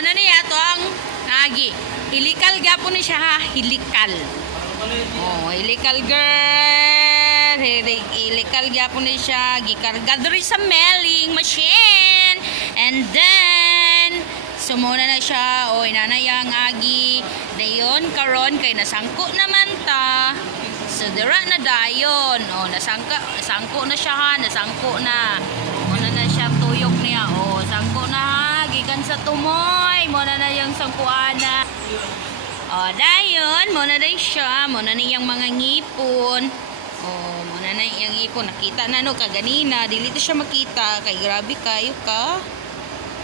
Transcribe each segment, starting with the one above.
muna niya to ang agi. Hilikal gapon ni siya ha, hilikal. Oh, hilikal girl. Hilikal gapon ni siya, gikarga diri sa milling machine. And then sumuna na siya, oy nanayang agi. Dayon karon kay nasangko naman ta. So dira na dayon. Oh, nasangko na siya ha, nasangko na. Muna na siya tuyok niya. Oh, sangko na ha, gikan sa tumoy. Muna na yung sangkuana. Oh, dayon, muna na siya, muna na yung mga ngipon. Oh, muna na yung ngipon. Nakita na no kaganina, dili to siya makita kay grabe kayo ka.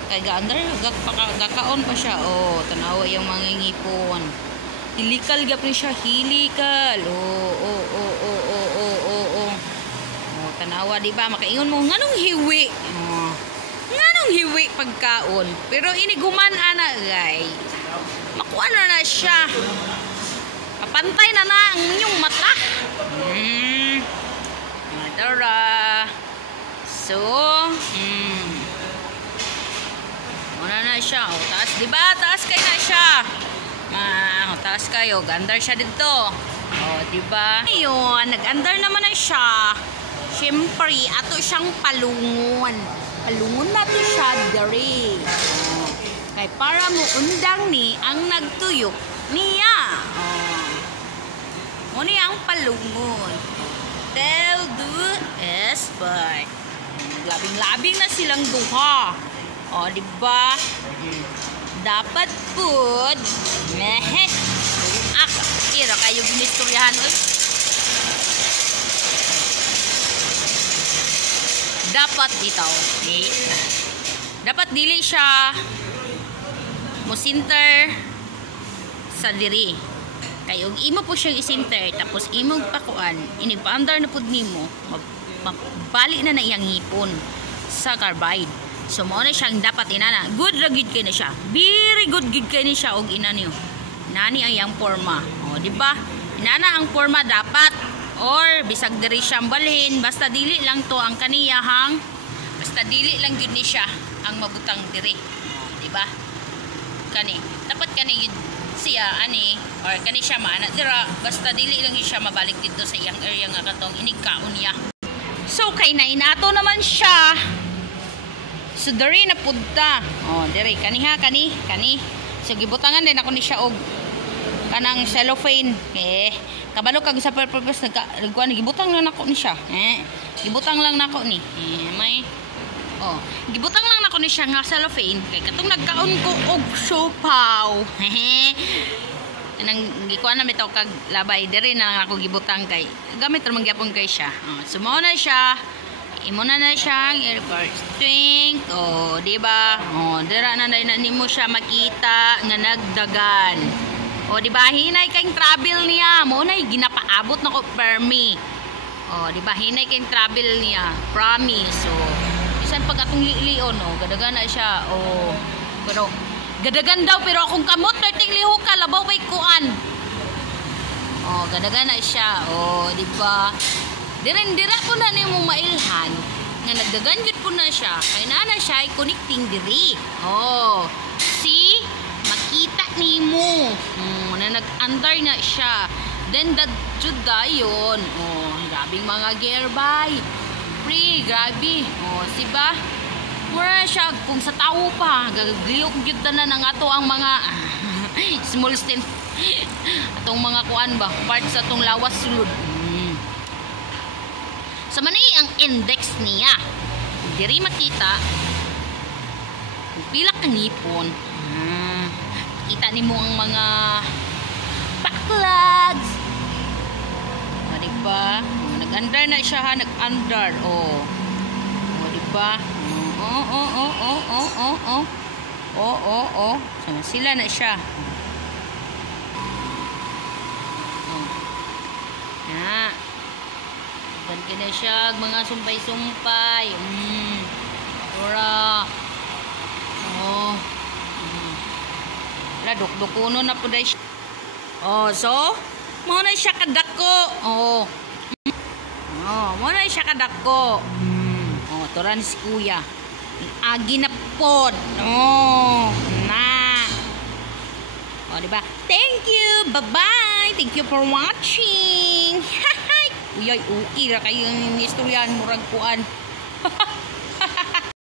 Kay gaandar gakaon pa siya. Oh, tanawa yung mga ngipon. Hilikal gapon siya, hilikal. Oh, tanawa di ba makaingon mo nganong hiwi. Oh. Nganong hiwi pagkaon. Pero ini guman-ana guys. Makuha na siya. Kapantay na ang inyong mata. Madara. So, muna na siya. O, taas, diba? Taas kayo na siya. Taas kayo. Gandar siya dito. O, diba? Ayun, nag-andar naman na siya. Siyempre, ato siyang palungon. Palungon na to siya, dari. O, kay para mo undang ni ang nagtuyok niya. Oh. Muna ang palungon. Tell the expert. Labing-labing na silang duha. O, diba? Dapat food. Mehet. Ira kayo ginistoryahan. Dapat dito. Dapat dili siya musinter sa diri. Kay og imo po siyang isinter tapos imong pakuan, inigpaandar na pud nimo, bali na iyang ngipon sa carbide. So mo na siyang dapat inana. Good ra gid kay na siya. Very good gid kay ni siya og ina niyo. Nani ang iyang forma. O di ba? Inana ang forma dapat or bisag diri siyang balhin basta dili lang to ang kaniyahang basta dili lang gid ni siya ang mabutang diri. O di ba? Kani dapat kani siya ani or kani siya maana dira basta dili lang siya mabalik dito sa iyang area nga katong inigkaon niya. So kay na inato naman siya. So diri na pudta. Oh, diri kani ha kani. So gibutangan din ako ni siya og kanang cellophane. Kabalo kag sa purpose nagkuan gibutang lang nako ni siya. Gibutang lang nako ni. May oh, gibutang lang nako ni siya nga cellophane kay katong nagkaon ko og sopaw. Nang gikuan na bitaw kag labay diri na lang ako gibutang kay gamit ra man gyapon kay siya. So mao na siya. Imo na siyang airport string. Oh, di ba? Oh, dira na nimo siya makita nga nagdagan. Oh, di ba? Hinay kay travel niya. Mo na ginapaabot nako permi. Oh, di ba? Hinay kay travel niya. Promise. Oh. Bisan pag atong lion, oh, gadagan na siya. Oh. Pero gadagan daw pero akong kamot perting liho ka labaw pay kuan. Oh, gadagan na siya. Oh, di ba? Dira po na nimo mailhan nga nagdagan gid po na siya. Kay na siya ay connecting diri. Oh, see? Makita nimo. Na nag-andar na siya. Then that jud dayon. Oh, grabing mga gearbike. Free, grabe. Oh, siba? Mura siya kung sa tao pa, gagaliok gyud tanan ang ato ang mga small stem. Atong mga kuan ba, part sa atong lawas sulod. Sa mani ang index niya. Diri makita kung pila ka ngipon. Kita nimo ang mga backlogs. O, diba? Nag-under na siya ha. Nag-under. O, diba? So, sila na siya. Ganti na siya, mga sumpay-sumpay. Ora. Oh. Duk-dukuno na po dahil siya. Oh, so, muna siya kadako. Oh. Muna siya kadako. Oh, turan si kuya. Agi na pod. Oh, na. diba? Thank you. Bye-bye. Thank you for watching. Uyay, uira kayong istoryan murag kuan.